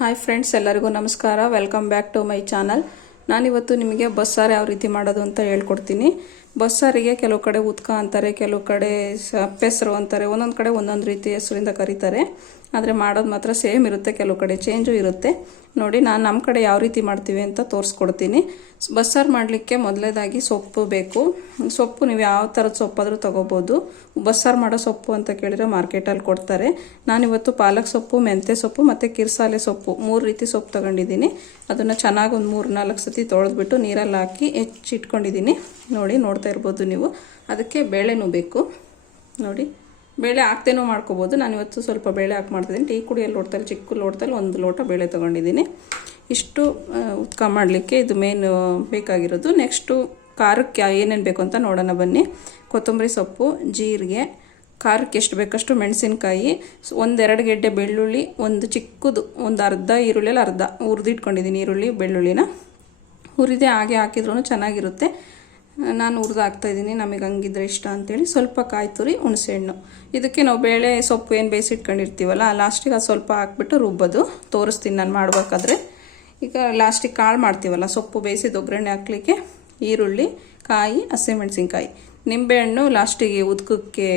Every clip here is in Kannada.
ಹಾಯ್ ಫ್ರೆಂಡ್ಸ್, ಎಲ್ಲರಿಗೂ ನಮಸ್ಕಾರ. Welcome back to my channel. ನಾನಿವತ್ತು ನಿಮಗೆ ಬಸ್ಸಾರು ಯಾವ ರೀತಿ ಮಾಡೋದು ಅಂತ ಹೇಳ್ಕೊಡ್ತೀನಿ. ಬಸ್ಸಾರಿಗೆ ಕೆಲವು ಕಡೆ ಉತ್ಕ ಅಂತಾರೆ, ಕೆಲವು ಕಡೆ ಸಪ್ಪೆಸರು ಅಂತಾರೆ, ಒಂದೊಂದು ಕಡೆ ಒಂದೊಂದು ರೀತಿ ಹೆಸರಿಂದ ಕರೀತಾರೆ. ಆದರೆ ಮಾಡೋದು ಮಾತ್ರ ಸೇಮ್ ಇರುತ್ತೆ, ಕೆಲವು ಕಡೆ ಚೇಂಜು ಇರುತ್ತೆ. ನೋಡಿ, ನಾನು ನಮ್ಮ ಕಡೆ ಯಾವ ರೀತಿ ಮಾಡ್ತೀವಿ ಅಂತ ತೋರಿಸ್ಕೊಡ್ತೀನಿ. ಬಸ್ಸಾರು ಮಾಡಲಿಕ್ಕೆ ಮೊದಲೇದಾಗಿ ಸೊಪ್ಪು ಬೇಕು. ಸೊಪ್ಪು ನೀವು ಯಾವ ಥರದ ಸೊಪ್ಪಾದರೂ ತೊಗೋಬೋದು. ಬಸ್ಸಾರು ಮಾಡೋ ಸೊಪ್ಪು ಅಂತ ಕೇಳಿದ್ರೆ ಮಾರ್ಕೆಟಲ್ಲಿ ಕೊಡ್ತಾರೆ. ನಾನಿವತ್ತು ಪಾಲಕ್ ಸೊಪ್ಪು, ಮೆಂತ್ಯ ಸೊಪ್ಪು ಮತ್ತು ಕಿರ್ಸಾಲೆ ಸೊಪ್ಪು 3 ರೀತಿ ಸೊಪ್ಪು ತೊಗೊಂಡಿದ್ದೀನಿ. ಅದನ್ನು ಚೆನ್ನಾಗಿ ಒಂದು 3-4 ಸತಿ ತೊಳೆದ್ಬಿಟ್ಟು ನೀರಲ್ಲಿ ಹಾಕಿ ಹೆಚ್ಚಿಟ್ಕೊಂಡಿದ್ದೀನಿ. ನೋಡಿ, ನೋಡ್ತಾ ಇರ್ಬೋದು ನೀವು. ಅದಕ್ಕೆ ಬೇಳೆನೂ ಬೇಕು. ನೋಡಿ, ಬೇಳೆ ಹಾಕ್ತೇನೂ ಮಾಡ್ಕೋಬೋದು. ನಾನಿವತ್ತು ಸ್ವಲ್ಪ ಬೇಳೆ ಹಾಕಿ ಮಾಡ್ತಿದ್ದೀನಿ. ಟೀ ಕುಡಿಯಲ್ಲಿ ಲೋಟದಲ್ಲಿ, ಚಿಕ್ಕ ಲೋಟದಲ್ಲಿ 1 ಲೋಟ ಬೇಳೆ ತೊಗೊಂಡಿದ್ದೀನಿ. ಇಷ್ಟು ಉತ್ಕ ಮಾಡಲಿಕ್ಕೆ ಇದು ಮೇನ್ ಬೇಕಾಗಿರೋದು. ನೆಕ್ಸ್ಟು ಖಾರಕ್ಕೆ ಏನೇನು ಬೇಕು ಅಂತ ನೋಡೋಣ ಬನ್ನಿ. ಕೊತ್ತಂಬರಿ ಸೊಪ್ಪು, ಜೀರಿಗೆ, ಖಾರಕ್ಕೆ ಎಷ್ಟು ಬೇಕಷ್ಟು ಮೆಣಸಿನ್ಕಾಯಿ, 1-2 ಗೆಡ್ಡೆ ಬೆಳ್ಳುಳ್ಳಿ, ಒಂದು ಚಿಕ್ಕದು ಒಂದು ಅರ್ಧ ಈರುಳ್ಳಿಯಲ್ಲಿ ಅರ್ಧ ಹುರಿದಿಟ್ಕೊಂಡಿದ್ದೀನಿ. ಈರುಳ್ಳಿ ಬೆಳ್ಳುಳ್ಳಿನ ಹುರಿದೆ ಹಾಗೆ ಹಾಕಿದ್ರೂ ಚೆನ್ನಾಗಿರುತ್ತೆ. ನಾನು ಹುರಿದು ಹಾಕ್ತಾಯಿದ್ದೀನಿ, ನಮಗೆ ಹಂಗಿದ್ರೆ ಇಷ್ಟ ಅಂತೇಳಿ. ಸ್ವಲ್ಪ ಕಾಯಿ ತುರಿ, ಹುಣಸೆಹಣ್ಣು. ಇದಕ್ಕೆ ನಾವು ಬೇಳೆ ಸೊಪ್ಪು ಏನು ಬೇಯಿಸಿಟ್ಕೊಂಡಿರ್ತೀವಲ್ಲ, ಲಾಸ್ಟಿಗೆ ಅದು ಸ್ವಲ್ಪ ಹಾಕ್ಬಿಟ್ಟು ರುಬ್ಬೋದು. ತೋರಿಸ್ತೀನಿ ನಾನು ಮಾಡಬೇಕಾದ್ರೆ. ಈಗ ಲಾಸ್ಟಿಗೆ ಕಾಳು ಮಾಡ್ತೀವಲ್ಲ, ಸೊಪ್ಪು ಬೇಯಿಸಿದ ಒಗ್ಗರಣೆ ಹಾಕ್ಲಿಕ್ಕೆ ಈರುಳ್ಳಿ, ಕಾಯಿ, ಹಸಿಮೆಣಸಿನ್ಕಾಯಿ, ನಿಂಬೆಹಣ್ಣು ಲಾಸ್ಟಿಗೆ ಉದ್ಕಕ್ಕೆ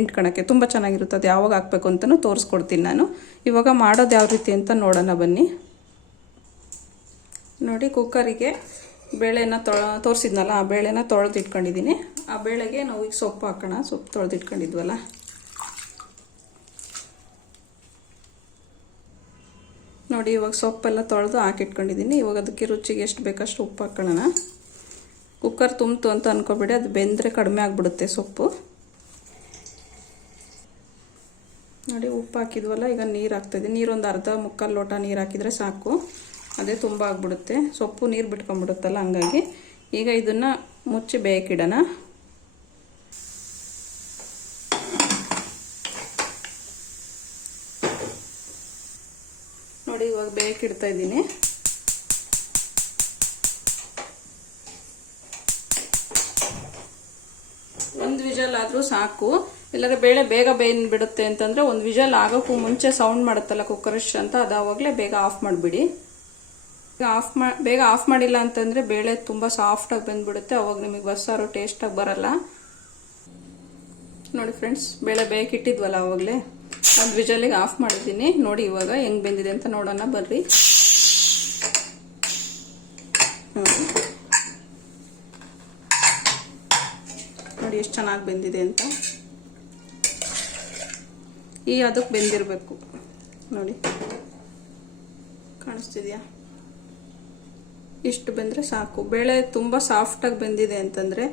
ಇಂಟ್ಕೊಳಕ್ಕೆ ತುಂಬ ಚೆನ್ನಾಗಿರುತ್ತೆ. ಅದು ಯಾವಾಗ ಹಾಕಬೇಕು ಅಂತಲೂ ತೋರಿಸ್ಕೊಡ್ತೀನಿ ನಾನು. ಇವಾಗ ಮಾಡೋದು ಯಾವ ರೀತಿ ಅಂತ ನೋಡೋಣ ಬನ್ನಿ. ನೋಡಿ, ಕುಕ್ಕರಿಗೆ ಬೇಳೆನ ತೋರಿಸಿದ್ನಲ್ಲ, ಆ ಬೇಳೆನ ತೊಳೆದಿಟ್ಕೊಂಡಿದ್ದೀನಿ. ಆ ಬೇಳೆಗೆ ನಾವು ಈಗ ಸೊಪ್ಪು ಹಾಕೋಣ. ಸೊಪ್ಪು ತೊಳೆದಿಟ್ಕೊಂಡಿದ್ವಲ್ಲ, ನೋಡಿ ಇವಾಗ ಸೊಪ್ಪೆಲ್ಲ ತೊಳೆದು ಹಾಕಿಟ್ಕೊಂಡಿದ್ದೀನಿ. ಇವಾಗ ಅದಕ್ಕೆ ರುಚಿಗೆ ಎಷ್ಟು ಬೇಕಷ್ಟು ಉಪ್ಪು ಹಾಕೋಣ. ಕುಕ್ಕರ್ ತುಂಬಿತು ಅಂತ ಅನ್ಕೋಬೇಡಿ, ಅದು ಬೆಂದರೆ ಕಡಿಮೆ ಆಗಿಬಿಡುತ್ತೆ ಸೊಪ್ಪು. ನೋಡಿ, ಉಪ್ಪು ಹಾಕಿದ್ವಲ್ಲ, ಈಗ ನೀರು ಹಾಕ್ತಾಯಿದ್ದೀನಿ. ನೀರೊಂದು ಅರ್ಧ-ಮುಕ್ಕಾಲು ಲೋಟ ನೀರು ಹಾಕಿದರೆ ಸಾಕು. ಅದೇ ತುಂಬ ಆಗಿಬಿಡುತ್ತೆ, ಸೊಪ್ಪು ನೀರು ಬಿಟ್ಕೊಂಡ್ಬಿಡುತ್ತಲ್ಲ, ಹಂಗಾಗಿ. ಈಗ ಇದನ್ನು ಮುಚ್ಚಿ ಬೇಯಕ್ಕಿಡೋಣ. ನೋಡಿ, ಇವಾಗ ಬೇಯಕ್ಕಿಡ್ತಾ ಇದ್ದೀನಿ. ಒಂದು ವಿಜಲ್ ಆದರೂ ಸಾಕು. ಇಲ್ಲಾಂದರೆ ಬೇಳೆ ಬೇಗ ಬೇಯ್ಬಿಡುತ್ತೆ ಅಂತಂದರೆ ಒಂದು ವಿಜಲ್ ಆಗೋಕ್ಕೂ ಮುಂಚೆ ಸೌಂಡ್ ಮಾಡುತ್ತಲ್ಲ ಕುಕ್ಕರ್ ಅಂತ, ಅದು ಆವಾಗಲೇ ಬೇಗ ಆಫ್ ಮಾಡಿಬಿಡಿ. ಬೇಗ ಆಫ್ ಮಾಡಿಲ್ಲ ಅಂತಂದರೆ ಬೇಳೆ ತುಂಬ ಸಾಫ್ಟಾಗಿ ಬಂದ್ಬಿಡುತ್ತೆ. ಅವಾಗ ನಿಮಗೆ ಬಸ್ಸಾರು ಟೇಸ್ಟಾಗಿ ಬರಲ್ಲ. ನೋಡಿ ಫ್ರೆಂಡ್ಸ್, ಬೇಳೆ ಬೇಯಕ್ಕಿಟ್ಟಿದ್ವಲ್ಲ ಆವಾಗಲೇ, ಒಂದು ವಿಜಲಿಗೆ ಆಫ್ ಮಾಡಿದ್ದೀನಿ. ನೋಡಿ ಇವಾಗ ಹೆಂಗೆ ಬೆಂದಿದೆ ಅಂತ ನೋಡೋಣ ಬರ್ರಿ. ನೋಡಿ ಎಷ್ಟು ಚೆನ್ನಾಗಿ ಬೆಂದಿದೆ ಅಂತ. ಈ ಅದಕ್ಕೆ ಬೆಂದಿರಬೇಕು. ನೋಡಿ, ಕಾಣಿಸ್ತಿದ್ಯಾ? ಇಷ್ಟು ಬೆಂದರೆ ಸಾಕು. ಬೇಳೆ ತುಂಬ ಸಾಫ್ಟಾಗಿ ಬೆಂದಿದೆ ಅಂತಂದರೆ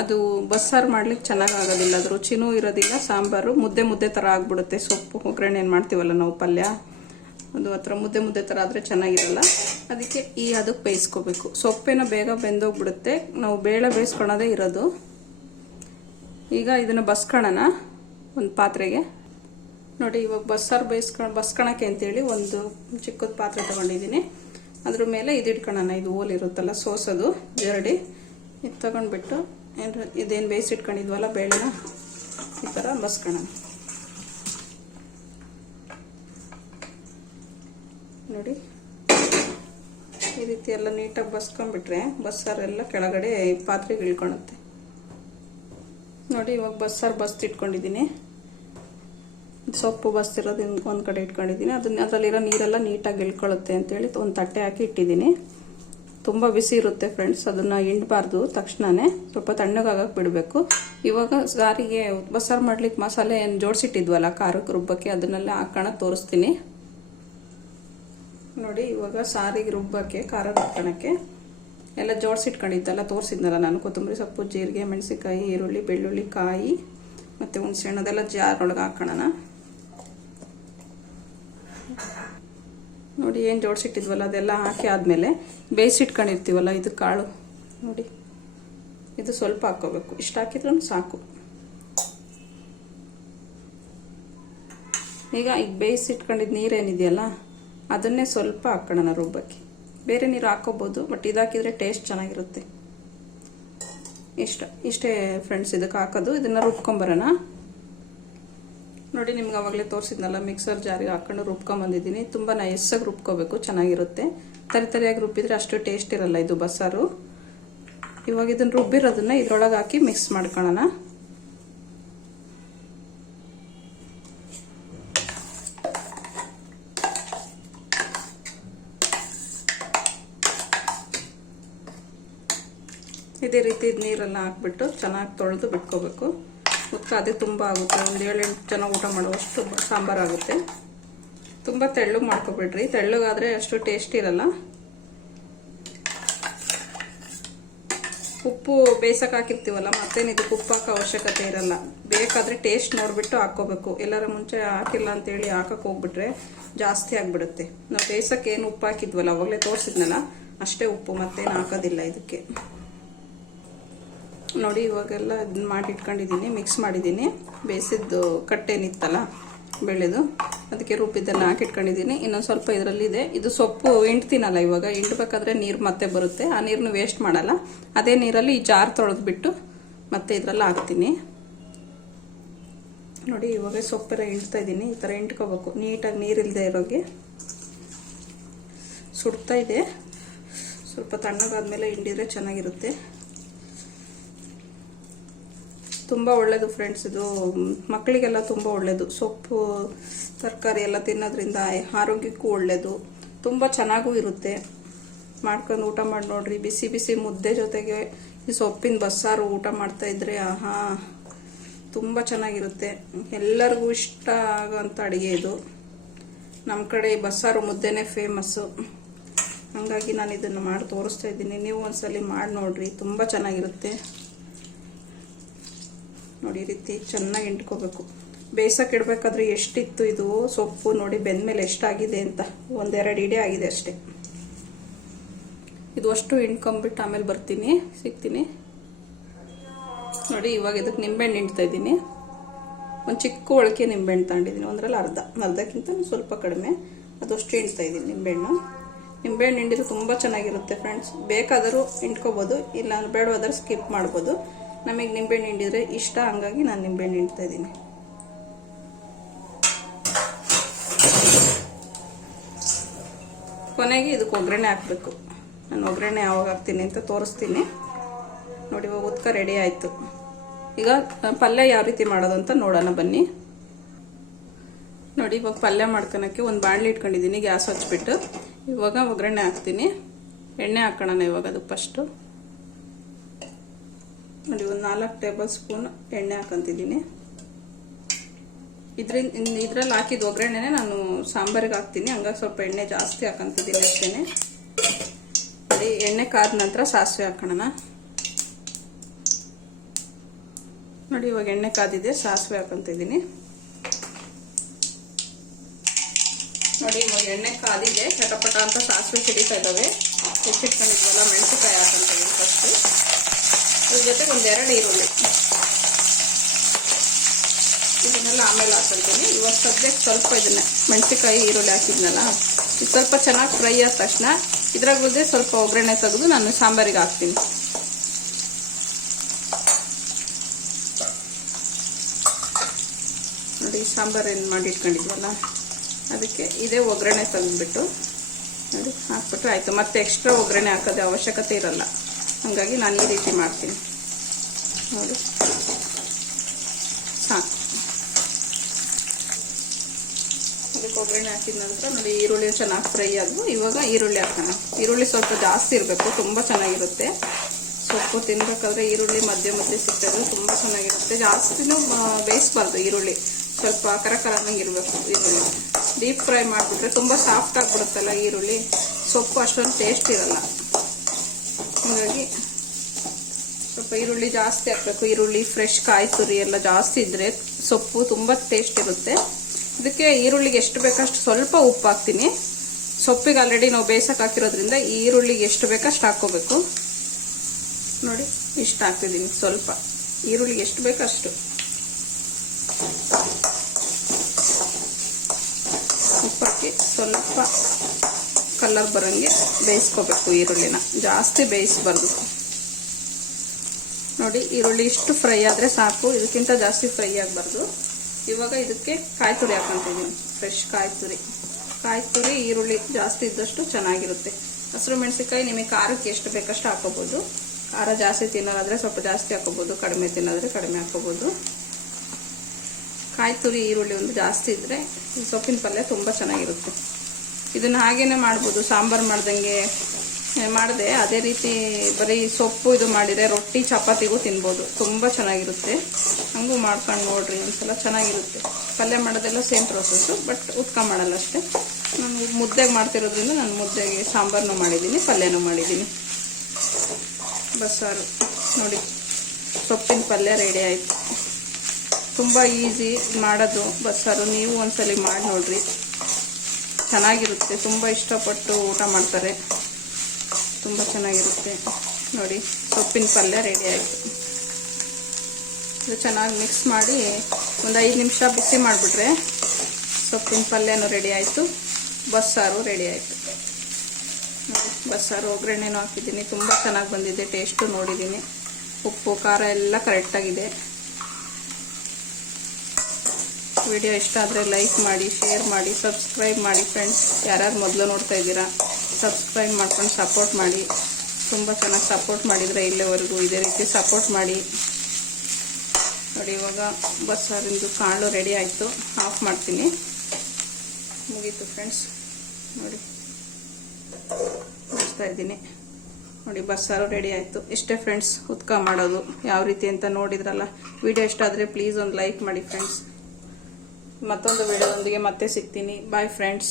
ಅದು ಬಸ್ಸಾರು ಮಾಡ್ಲಿಕ್ಕೆ ಚೆನ್ನಾಗಾಗೋದಿಲ್ಲ, ಅದು ರುಚಿನೂ ಇರೋದಿಲ್ಲ. ಸಾಂಬಾರು ಮುದ್ದೆ ಥರ ಆಗಿಬಿಡುತ್ತೆ. ಸೊಪ್ಪು ಒಗ್ಗರಣೆ ಏನು ಮಾಡ್ತೀವಲ್ಲ ನಾವು, ಪಲ್ಯ, ಅದು ಆ ಥರ ಮುದ್ದೆ ಥರ ಆದರೆ ಚೆನ್ನಾಗಿರಲ್ಲ. ಅದಕ್ಕೆ ಅದಕ್ಕೆ ಬೇಯಿಸ್ಕೋಬೇಕು. ಸೊಪ್ಪೇನೋ ಬೇಗ ಬೆಂದೋಗ್ಬಿಡುತ್ತೆ, ನಾವು ಬೇಳೆ ಬೇಯಿಸ್ಕೊಳೋದೇ ಇರೋದು. ಈಗ ಇದನ್ನು ಬಸ್ಕೊಳ್ಳೋಣ ಒಂದು ಪಾತ್ರೆಗೆ. ನೋಡಿ, ಇವಾಗ ಬಸ್ಸಾರು ಬಸ್ಕೊಳಕ್ಕೆ ಅಂತೇಳಿ ಒಂದು ಚಿಕ್ಕದ ಪಾತ್ರೆ ತೊಗೊಂಡಿದ್ದೀನಿ. ಅದ್ರ ಮೇಲೆ ಇದಿಟ್ಕೊಳ್ಳೋಣ. ಇದು ಓಲ್ ಇರುತ್ತಲ್ಲ, ಸೋಸೋದು ಜರಡಿ. ಇದು ತಗೊಂಡ್ಬಿಟ್ಟು ಇದೇನು ಬೇಯಿಸಿಟ್ಕೊಂಡಿದ್ವಲ್ಲ ಬೇಳೆನ ಈ ಥರ ಬಸ್ಕೊಳ್ಳೋಣ. ನೋಡಿ, ಈ ರೀತಿ ಎಲ್ಲ ನೀಟಾಗಿ ಬಸ್ಕೊಂಡ್ಬಿಟ್ರೆ ಬಸ್ಸಾರೆಲ್ಲ ಕೆಳಗಡೆ ಪಾತ್ರೆಗೆ ಇಳ್ಕೊಳುತ್ತೆ. ನೋಡಿ, ಇವಾಗ ಬಸ್ಸಾರು ಬಸ್ತಿಟ್ಕೊಂಡಿದ್ದೀನಿ. ಸೊಪ್ಪು ಬಸ್ತಿರೋದು ಒಂದು ಕಡೆ ಇಟ್ಕೊಂಡಿದ್ದೀನಿ. ಅದರಲ್ಲಿರೋ ನೀರೆಲ್ಲ ನೀಟಾಗಿ ಇಳ್ಕೊಳ್ಳುತ್ತೆ ಅಂತೇಳಿ ಒಂದು ತಟ್ಟೆ ಹಾಕಿ ಇಟ್ಟಿದ್ದೀನಿ. ತುಂಬ ಬಿಸಿ ಇರುತ್ತೆ ಫ್ರೆಂಡ್ಸ್, ಅದನ್ನು ಹಿಂಡಬಾರ್ದು ತಕ್ಷಣವೇ, ಸ್ವಲ್ಪ ತಣ್ಣಗಾಗಕ್ಕೆ ಬಿಡಬೇಕು. ಇವಾಗ ಸಾರಿಗೆ ಬಸ್ಸಾರು ಮಾಡ್ಲಿಕ್ಕೆ ಮಸಾಲೆ ಏನು ಜೋಡಿಸಿಟ್ಟಿದ್ವಲ್ಲ ಖಾರಕ್ಕೆ ರುಬ್ಬಕ್ಕೆ, ಅದನ್ನೆಲ್ಲ ಹಾಕೋಣ ತೋರಿಸ್ತೀನಿ. ನೋಡಿ, ಇವಾಗ ಸಾರಿಗೆ ರುಬ್ಬಕ್ಕೆ, ಖಾರ ರುಬ್ಕೊಳಕ್ಕೆ ಎಲ್ಲ ಜೋಡಿಸಿಟ್ಕೊಂಡಿದ್ದಲ್ಲ ತೋರಿಸಿದ್ನಲ್ಲ ನಾನು. ಕೊತ್ತಂಬರಿ ಸೊಪ್ಪು, ಜೀರಿಗೆ, ಮೆಣಸಿನ್ಕಾಯಿ, ಈರುಳ್ಳಿ, ಬೆಳ್ಳುಳ್ಳಿ, ಕಾಯಿ ಮತ್ತು ಹುಣಸೆಹಣ್ಣು, ಅದೆಲ್ಲ ಜಾರ್ ಒಳಗೆ ಹಾಕೋಣ. ನೋಡಿ, ಏನು ಜೋಡಿಸಿಟ್ಟಿದ್ವಲ್ಲ ಅದೆಲ್ಲ ಹಾಕಿ ಆದಮೇಲೆ ಬೇಯಿಸಿಟ್ಕೊಂಡಿರ್ತೀವಲ್ಲ ಇದು ಕಾಳು, ನೋಡಿ ಇದು ಸ್ವಲ್ಪ ಹಾಕ್ಕೋಬೇಕು. ಇಷ್ಟು ಹಾಕಿದ್ರೂ ಸಾಕು. ಈಗ ಬೇಯಿಸಿಟ್ಕೊಂಡಿದ್ದು ನೀರೇನಿದೆಯಲ್ಲ ಅದನ್ನೇ ಸ್ವಲ್ಪ ಹಾಕೋಣ ರುಬ್ಬಕ್ಕೆ. ಬೇರೆ ನೀರು ಹಾಕೋಬೋದು, ಬಟ್ ಇದಾಕಿದ್ರೆ ಟೇಸ್ಟ್ ಚೆನ್ನಾಗಿರುತ್ತೆ. ಇಷ್ಟೇ ಫ್ರೆಂಡ್ಸ್ ಇದಕ್ಕೆ ಹಾಕೋದು. ಇದನ್ನು ರುಬ್ಕೊಂಬರೋಣ. ನೋಡಿ ನಿಮ್ಗೆ ಆವಾಗಲೇ ತೋರಿಸಿದ್ನಲ್ಲ, ಮಿಕ್ಸರ್ ಜಾರಿಗೆ ಹಾಕೊಂಡು ರುಬ್ಕೊಂಬಂದಿದ್ದೀನಿ. ತುಂಬ ನೈಸಾಗಿ ರುಬ್ಕೋಬೇಕು, ಚೆನ್ನಾಗಿರುತ್ತೆ. ತರಿಯಾಗಿ ರುಬ್ಬಿದ್ರೆ ಅಷ್ಟು ಟೇಸ್ಟ್ ಇರಲ್ಲ ಇದು ಬಸ್ಸಾರು. ಇವಾಗ ಇದನ್ನು ರುಬ್ಬಿರೋದನ್ನ ಇದ್ರೊಳಗೆ ಹಾಕಿ ಮಿಕ್ಸ್ ಮಾಡ್ಕೊಳ್ಳೋಣ. ಇದೇ ರೀತಿ ನೀರೆಲ್ಲ ಹಾಕ್ಬಿಟ್ಟು ಚೆನ್ನಾಗಿ ತೊಳೆದು ಬಿಟ್ಕೋಬೇಕು. ಉತ್ಕ ಅದೇ ತುಂಬ ಆಗುತ್ತೆ, ಒಂದು 7-8 ಜನ ಊಟ ಮಾಡುವಷ್ಟು ಸಾಂಬಾರು ಆಗುತ್ತೆ. ತುಂಬ ತೆಳ್ಳಗೆ ಮಾಡ್ಕೊಬಿಡ್ರಿ, ತೆಳ್ಳಗಾದರೆ ಅಷ್ಟು ಟೇಸ್ಟ್ ಇರಲ್ಲ. ಉಪ್ಪು ಬೇಯಿಸಕ್ಕೆ ಹಾಕಿರ್ತೀವಲ್ಲ, ಮತ್ತೇನು ಇದಕ್ಕೆ ಉಪ್ಪು ಹಾಕೋ ಅವಶ್ಯಕತೆ ಇರಲ್ಲ. ಬೇಕಾದರೆ ಟೇಸ್ಟ್ ನೋಡಿಬಿಟ್ಟು ಹಾಕ್ಕೋಬೇಕು. ಎಲ್ಲರ ಮುಂಚೆ ಹಾಕಿಲ್ಲ ಅಂತೇಳಿ ಹಾಕಕ್ಕೆ ಹೋಗ್ಬಿಟ್ರೆ ಜಾಸ್ತಿ ಆಗಿಬಿಡುತ್ತೆ. ನಾವು ಬೇಯಿಸಕ್ಕೆ ಏನು ಉಪ್ಪು ಹಾಕಿದ್ವಲ್ಲ, ಅವಾಗಲೇ ತೋರಿಸಿದ್ನಲ್ಲ, ಅಷ್ಟೇ ಉಪ್ಪು, ಮತ್ತೇನು ಹಾಕೋದಿಲ್ಲ ಇದಕ್ಕೆ. ನೋಡಿ ಇವಾಗೆಲ್ಲ ಇದನ್ನ ಮಾಡಿ ಇಟ್ಕೊಂಡಿದ್ದೀನಿ, ಮಿಕ್ಸ್ ಮಾಡಿದ್ದೀನಿ. ಬೇಯಿಸಿದ್ದು ಕಟ್ಟೇನಿತ್ತಲ್ಲ ಬೆಳೆದು, ಅದಕ್ಕೆ ರುಬ್ಬಿದ್ದನ್ನು ಹಾಕಿಟ್ಕೊಂಡಿದ್ದೀನಿ. ಇನ್ನೊಂದು ಸ್ವಲ್ಪ ಇದರಲ್ಲಿದೆ. ಇದು ಸೊಪ್ಪು ಹಿಂಡ್ತೀನಲ್ಲ, ಇವಾಗ ಹಿಂಡ್ಬೇಕಾದ್ರೆ ನೀರು ಮತ್ತೆ ಬರುತ್ತೆ. ಆ ನೀರನ್ನು ವೇಸ್ಟ್ ಮಾಡಲ್ಲ. ಅದೇ ನೀರಲ್ಲಿ ಈ ಜಾರ್ ತೊಳೆದ್ಬಿಟ್ಟು ಮತ್ತೆ ಇದರಲ್ಲಿ ಹಾಕ್ತೀನಿ. ನೋಡಿ ಇವಾಗ ಸೊಪ್ಪೆಲ್ಲ ಹಿಂಡ್ತಾ ಇದ್ದೀನಿ. ಈ ಥರ ಹಿಂಡ್ಕೋಬೇಕು ನೀಟಾಗಿ, ನೀರಿಲ್ಲದೆ ಇರೋಗೆ. ಸುಡ್ತಾ ಇದೆ, ಸ್ವಲ್ಪ ತಣ್ಣಗಾದ್ಮೇಲೆ ಹಿಂಡಿದ್ರೆ ಚೆನ್ನಾಗಿರುತ್ತೆ. ತುಂಬ ಒಳ್ಳೆಯದು ಫ್ರೆಂಡ್ಸ್, ಇದು ಮಕ್ಕಳಿಗೆಲ್ಲ ತುಂಬ ಒಳ್ಳೆಯದು. ಸೊಪ್ಪು ತರಕಾರಿ ಎಲ್ಲ ತಿನ್ನೋದ್ರಿಂದ ಆರೋಗ್ಯಕ್ಕೂ ಒಳ್ಳೆಯದು, ತುಂಬ ಚೆನ್ನಾಗೂ ಇರುತ್ತೆ. ಮಾಡ್ಕೊಂಡು ಊಟ ಮಾಡಿ ನೋಡ್ರಿ. ಬಿಸಿ ಬಿಸಿ ಮುದ್ದೆ ಜೊತೆಗೆ ಈ ಸೊಪ್ಪಿನ ಬಸ್ಸಾರು ಊಟ ಮಾಡ್ತಾಯಿದ್ರೆ ಆಹಾ, ತುಂಬ ಚೆನ್ನಾಗಿರುತ್ತೆ. ಎಲ್ಲರಿಗೂ ಇಷ್ಟ ಆಗೋಂಥ ಅಡುಗೆ ಇದು. ನಮ್ಮ ಕಡೆ ಈ ಬಸ್ಸಾರು ಮುದ್ದೆನೇ ಫೇಮಸ್ಸು. ಹಾಗಾಗಿ ನಾನು ಇದನ್ನು ಮಾಡಿ ತೋರಿಸ್ತಾ ಇದ್ದೀನಿ. ನೀವು ಒಂದ್ಸಲಿ ಮಾಡಿ ನೋಡ್ರಿ, ತುಂಬ ಚೆನ್ನಾಗಿರುತ್ತೆ. ನೋಡಿ ಈ ರೀತಿ ಚೆನ್ನಾಗಿ ಹಿಂಡ್ಕೋಬೇಕು. ಬೇಯಿಸಕ್ಕೆ ಇಡಬೇಕಾದ್ರೆ ಎಷ್ಟಿತ್ತು ಇದು ಸೊಪ್ಪು, ನೋಡಿ ಬೆಂದ್ಮೇಲೆ ಎಷ್ಟಾಗಿದೆ ಅಂತ. 1-2 ಇಡೀ ಆಗಿದೆ ಅಷ್ಟೇ. ಇದು ಅಷ್ಟು ಹಿಂಡ್ಕೊಂಬಿಟ್ಟು ಆಮೇಲೆ ಬರ್ತೀನಿ, ಸಿಗ್ತೀನಿ. ನೋಡಿ ಇವಾಗ ಇದಕ್ಕೆ ನಿಂಬೆಹಣ್ಣು ಹಿಂಡ್ತಾ ಇದ್ದೀನಿ. ಒಂದು ಚಿಕ್ಕ ಒಳಕೆ ನಿಂಬೆಹಣ್ಣು ತಗೊಂಡಿದ್ದೀನಿ, ಒಂದರಲ್ಲಿ ಅರ್ಧಕ್ಕಿಂತ ಸ್ವಲ್ಪ ಕಡಿಮೆ, ಅದಷ್ಟು ಹಿಂಡ್ತಾ ಇದ್ದೀನಿ ನಿಂಬೆಹಣ್ಣು. ನಿಂಬೆಹಣ್ಣು ಹಿಂಡಿದ್ರೆ ತುಂಬ ಚೆನ್ನಾಗಿರುತ್ತೆ ಫ್ರೆಂಡ್ಸ್. ಬೇಕಾದರೂ ಹಿಂಡ್ಕೋಬೋದು, ಇಲ್ಲ ಬೇಡವಾದ್ರೆ ಸ್ಕಿಪ್ ಮಾಡ್ಬೋದು. ನಮಗೆ ನಿಂಬೆಹಣ್ಣು ಹಿಂಡಿದ್ರೆ ಇಷ್ಟ, ಹಂಗಾಗಿ ನಾನು ನಿಂಬೆಹಣ್ಣು ಹಿಂಡ್ತಾ ಇದ್ದೀನಿ. ಕೊನೆಗೆ ಇದಕ್ಕೆ ಒಗ್ಗರಣೆ ಹಾಕಬೇಕು. ನಾನು ಒಗ್ಗರಣೆ ಯಾವಾಗ ಹಾಕ್ತೀನಿ ಅಂತ ತೋರಿಸ್ತೀನಿ. ನೋಡಿ ಇವಾಗ ಉತ್ಕ ರೆಡಿ ಆಯಿತು. ಈಗ ಪಲ್ಯ ಯಾವ ರೀತಿ ಮಾಡೋದು ಅಂತ ನೋಡೋಣ ಬನ್ನಿ. ನೋಡಿ ಇವಾಗ ಪಲ್ಯ ಮಾಡ್ಕೊಳಕ್ಕೆ ಒಂದು ಬಾಣಲಿ ಇಟ್ಕೊಂಡಿದ್ದೀನಿ, ಗ್ಯಾಸ್ ಹಚ್ಬಿಟ್ಟು. ಇವಾಗ ಒಗ್ಗರಣೆ ಹಾಕ್ತೀನಿ. ಎಣ್ಣೆ ಹಾಕೋಣ ಇವಾಗ. ಅದು ಫಸ್ಟು ನೋಡಿ ಒಂದು 4 ಟೇಬಲ್ ಸ್ಪೂನ್ ಎಣ್ಣೆ ಹಾಕೊಂತಿದ್ದೀನಿ. ಇದ್ರಲ್ಲಿ ಹಾಕಿದ ಒಗ್ಗರಣೆನೇ ನಾನು ಸಾಂಬಾರಿಗೆ ಹಾಕ್ತೀನಿ, ಹಂಗಾಗಿ ಸ್ವಲ್ಪ ಎಣ್ಣೆ ಜಾಸ್ತಿ ಹಾಕೊಂತಿದ್ದೀನಿ ಅಷ್ಟೇ. ನೋಡಿ ಎಣ್ಣೆ ಕಾದ ನಂತರ ಸಾಸಿವೆ ಹಾಕೋಣ. ನೋಡಿ ಇವಾಗ ಎಣ್ಣೆ ಕಾದಿದೆ, ಸಾಸಿವೆ ಹಾಕೊಂತಿದ್ದೀನಿ. ನೋಡಿ ಇವಾಗ ಎಣ್ಣೆ ಕಾದಿದೆ, ಚಟಪಟ ಅಂತ ಸಾಸಿವೆ ಸಿಡಿತಾ ಇದ್ದಾವೆ. ಹೆಚ್ಚಿಟ್ಕೊಂಡಿದ್ವಲ್ಲ ಮೆಣಸಿನಕಾಯಿ ಹಾಕೊಂತಿದ್ದೀನಿ ಫಸ್ಟು. ಇದ್ರ ಜೊತೆಗೆ 1-2 ಈರುಳ್ಳಿ, ಇದನ್ನೆಲ್ಲ ಆಮೇಲೆ ಹಾಕೊಳ್ತೀನಿ. ಇವಾಗ ಸದ್ಯಕ್ಕೆ ಸ್ವಲ್ಪ ಇದನ್ನ ಮೆಣಸಿನಕಾಯಿ ಈರುಳ್ಳಿ ಹಾಕಿದ್ನಲ್ಲ, ಇದು ಸ್ವಲ್ಪ ಚೆನ್ನಾಗಿ ಫ್ರೈ ಆದ ತಕ್ಷಣ ಇದ್ರಾಗುತ್ತೆ ಸ್ವಲ್ಪ ಒಗ್ಗರಣೆ ತೆಗೆದು ನಾನು ಸಾಂಬಾರಿಗೆ ಹಾಕ್ತೀನಿ. ನೋಡಿ ಸಾಂಬಾರು ಏನು ಮಾಡಿ ಇಟ್ಕೊಂಡಿದ್ವಲ್ಲ, ಅದಕ್ಕೆ ಇದೇ ಒಗ್ಗರಣೆ ತೆಗೆದ್ಬಿಟ್ಟು ನೋಡಿ ಹಾಕ್ಬಿಟ್ರೆ ಆಯಿತು. ಮತ್ತೆ ಎಕ್ಸ್ಟ್ರಾ ಒಗ್ಗರಣೆ ಹಾಕೋದೇ ಅವಶ್ಯಕತೆ ಇರಲ್ಲ, ಹಾಗಾಗಿ ನಾನು ಈ ರೀತಿ ಮಾಡ್ತೀನಿ. ನೋಡಿ ಸಾಕು. ಅದಕ್ಕೆ ಒಗ್ಗರಣೆ ಹಾಕಿದ ನಂತರ ನೋಡಿ ಈರುಳ್ಳಿ ಚೆನ್ನಾಗಿ ಫ್ರೈ ಆದವು. ಇವಾಗ ಈರುಳ್ಳಿ ಹಾಕೋಣ. ಈರುಳ್ಳಿ ಸ್ವಲ್ಪ ಜಾಸ್ತಿ ಇರಬೇಕು, ತುಂಬ ಚೆನ್ನಾಗಿರುತ್ತೆ. ಸೊಪ್ಪು ತಿನ್ಬೇಕಾದ್ರೆ ಈರುಳ್ಳಿ ಮಧ್ಯೆ ಸಿಕ್ಕಿದ್ರೆ ತುಂಬ ಚೆನ್ನಾಗಿರುತ್ತೆ. ಜಾಸ್ತಿನೂ ಬೇಯಿಸ್ಬಾರ್ದು ಈರುಳ್ಳಿ, ಸ್ವಲ್ಪ ಕರಕರಂಗೆ ಇರಬೇಕು ಈರುಳ್ಳಿ. ಡೀಪ್ ಫ್ರೈ ಮಾಡಿಬಿಟ್ರೆ ತುಂಬ ಸಾಫ್ಟ್ ಆಗಿಬಿಡುತ್ತಲ್ಲ ಈರುಳ್ಳಿ, ಸೊಪ್ಪು ಅಷ್ಟೊಂದು ಟೇಸ್ಟ್ ಇರಲ್ಲ. ಹಾಗಾಗಿ ಸ್ವಲ್ಪ ಈರುಳ್ಳಿ ಜಾಸ್ತಿ ಹಾಕಬೇಕು. ಈರುಳ್ಳಿ, ಫ್ರೆಶ್ ಕಾಯಿ ತುರಿ ಎಲ್ಲ ಜಾಸ್ತಿ ಇದ್ದರೆ ಸೊಪ್ಪು ತುಂಬ ಟೇಸ್ಟ್ ಇರುತ್ತೆ. ಇದಕ್ಕೆ ಈರುಳ್ಳಿಗೆ ಎಷ್ಟು ಬೇಕಷ್ಟು ಸ್ವಲ್ಪ ಉಪ್ಪು ಹಾಕ್ತೀನಿ. ಸೊಪ್ಪಿಗೆ ಆಲ್ರೆಡಿ ನಾವು ಬೇಯಿಸಕ್ಕೆ ಹಾಕಿರೋದ್ರಿಂದ ಈರುಳ್ಳಿಗೆ ಎಷ್ಟು ಬೇಕಷ್ಟು ಹಾಕ್ಕೋಬೇಕು. ನೋಡಿ ಇಷ್ಟು ಹಾಕ್ತಿದ್ದೀನಿ, ಸ್ವಲ್ಪ ಈರುಳ್ಳಿಗೆ ಎಷ್ಟು ಬೇಕಷ್ಟು ಉಪ್ಪು ಹಾಕಿ ಸ್ವಲ್ಪ ಕಲರ್ ಬರೋಂಗೆ ಬೇಯಿಸ್ಕೋಬೇಕು. ಈರುಳ್ಳಿನ ಜಾಸ್ತಿ ಬೇಯಿಸಬಾರ್ದು. ನೋಡಿ ಈರುಳ್ಳಿ ಇಷ್ಟು ಫ್ರೈ ಆದರೆ ಸಾಕು, ಇದಕ್ಕಿಂತ ಜಾಸ್ತಿ ಫ್ರೈ ಆಗಬಾರ್ದು. ಇವಾಗ ಇದಕ್ಕೆ ಕಾಯಿ ತುರಿ ಹಾಕೊಂತಿದ್ದೀನಿ. ಫ್ರೆಶ್ ಕಾಯಿ ತುರಿ ಈರುಳ್ಳಿ ಜಾಸ್ತಿ ಇದ್ದಷ್ಟು ಚೆನ್ನಾಗಿರುತ್ತೆ. ಹಸಿರು ಮೆಣಸಿನಕಾಯಿ ನಿಮಗೆ ಖಾರಕ್ಕೆ ಎಷ್ಟು ಬೇಕಷ್ಟು ಹಾಕೋಬಹುದು. ಖಾರ ಜಾಸ್ತಿ ತಿನ್ನೋದಾದ್ರೆ ಸ್ವಲ್ಪ ಜಾಸ್ತಿ ಹಾಕೋಬಹುದು, ಕಡಿಮೆ ತಿನ್ನೋದಾದ್ರೆ ಕಡಿಮೆ ಹಾಕೋಬಹುದು. ಕಾಯಿ ತುರಿ ಈರುಳ್ಳಿ ಒಂದು ಜಾಸ್ತಿ ಇದ್ರೆ ಈ ಸೊಪ್ಪಿನ ಪಲ್ಯ ತುಂಬ ಚೆನ್ನಾಗಿರುತ್ತೆ. ಇದನ್ನ ಹಾಗೇನೆ ಮಾಡ್ಬೋದು, ಸಾಂಬಾರು ಮಾಡ್ದಂಗೆ ಮಾಡಿದೆ ಅದೇ ರೀತಿ ಬರೀ ಸೊಪ್ಪು ಇದು ಮಾಡಿದರೆ ರೊಟ್ಟಿ ಚಪಾತಿಗೂ ತಿನ್ಬೋದು, ತುಂಬ ಚೆನ್ನಾಗಿರುತ್ತೆ. ಹಂಗೂ ಮಾಡ್ಕೊಂಡು ನೋಡ್ರಿ ಒಂದ್ಸಲ, ಚೆನ್ನಾಗಿರುತ್ತೆ. ಪಲ್ಯ ಮಾಡೋದೆಲ್ಲ ಸೇಮ್ ಪ್ರೊಸೆಸ್ಸು, ಬಟ್ ಉತ್ಕ ಮಾಡಲ್ಲ ಅಷ್ಟೇ. ನಾನು ಮುದ್ದೆಗೆ ಮಾಡ್ತಿರೋದ್ರಿಂದ ನಾನು ಮುದ್ದೆಗೆ ಸಾಂಬಾರನ್ನು ಮಾಡಿದ್ದೀನಿ, ಪಲ್ಯನೂ ಮಾಡಿದ್ದೀನಿ. ಬಸ್ಸಾರು ನೋಡಿ, ಸೊಪ್ಪಿನ ಪಲ್ಯ ರೆಡಿ ಆಯಿತು. ತುಂಬ ಈಸಿ ಮಾಡೋದು ಬಸ್ಸಾರು. ನೀವು ಒಂದ್ಸಲಿ ಮಾಡಿ ನೋಡ್ರಿ, ಚೆನ್ನಾಗಿರುತ್ತೆ. ತುಂಬ ಇಷ್ಟಪಟ್ಟು ಊಟ ಮಾಡ್ತಾರೆ, ತುಂಬ ಚೆನ್ನಾಗಿರುತ್ತೆ. ನೋಡಿ, ಸೊಪ್ಪಿನ ಪಲ್ಯ ರೆಡಿ ಆಯಿತು. ಇದು ಚೆನ್ನಾಗಿ ಮಿಕ್ಸ್ ಮಾಡಿ ಒಂದು 5 ನಿಮಿಷ ಬಿಸಿ ಮಾಡಿಬಿಟ್ರೆ ಸೊಪ್ಪಿನ ಪಲ್ಯನೂ ರೆಡಿ ಆಯಿತು, ಬಸ್ಸಾರು ರೆಡಿ ಆಯಿತು. ನೋಡಿ, ಬಸ್ಸಾರು ಒಗ್ಗರಣೆನೂ ಹಾಕಿದ್ದೀನಿ, ತುಂಬ ಚೆನ್ನಾಗಿ ಬಂದಿದೆ. ಟೇಸ್ಟು ನೋಡಿದ್ದೀನಿ, ಉಪ್ಪು ಖಾರ ಎಲ್ಲ ಕರೆಕ್ಟಾಗಿದೆ. ವಿಡಿಯೋ ಇಷ್ಟ ಆದರೆ ಲೈಕ್ ಮಾಡಿ, ಶೇರ್ ಮಾಡಿ, ಸಬ್ಸ್ಕ್ರೈಬ್ ಮಾಡಿ ಫ್ರೆಂಡ್ಸ್. ಯಾರ್ಯಾರು ಮೊದಲು ನೋಡ್ತಾ ಇದ್ದೀರಾ ಸಬ್ಸ್ಕ್ರೈಬ್ ಮಾಡ್ಕೊಂಡು ಸಪೋರ್ಟ್ ಮಾಡಿ. ತುಂಬ ಚೆನ್ನಾಗಿ ಸಪೋರ್ಟ್ ಮಾಡಿದರೆ ಇಲ್ಲಿವರೆಗೂ ಇದೇ ರೀತಿ ಸಪೋರ್ಟ್ ಮಾಡಿ. ನೋಡಿ, ಇವಾಗ ಬಸ್ಸಾರಿಂದು ಕಾಳು ರೆಡಿ ಆಯಿತು, ಆಫ್ ಮಾಡ್ತೀನಿ. ಮುಗೀತು ಫ್ರೆಂಡ್ಸ್. ನೋಡಿ, ಮಾಡ್ತಾ ಇದ್ದೀನಿ. ನೋಡಿ, ಬಸ್ಸಾರು ರೆಡಿ ಆಯಿತು. ಇಷ್ಟೇ ಫ್ರೆಂಡ್ಸ್, ಉತ್ಕ ಮಾಡೋದು ಯಾವ ರೀತಿ ಅಂತ ನೋಡಿದ್ರಲ್ಲ. ವಿಡಿಯೋ ಇಷ್ಟ ಆದರೆ ಪ್ಲೀಸ್ ಒಂದು ಲೈಕ್ ಮಾಡಿ ಫ್ರೆಂಡ್ಸ್. ಮತ್ತೊಂದು ವಿಡಿಯೋದೊಂದಿಗೆ ಮತ್ತೆ ಸಿಗ್ತೀನಿ. Bye friends.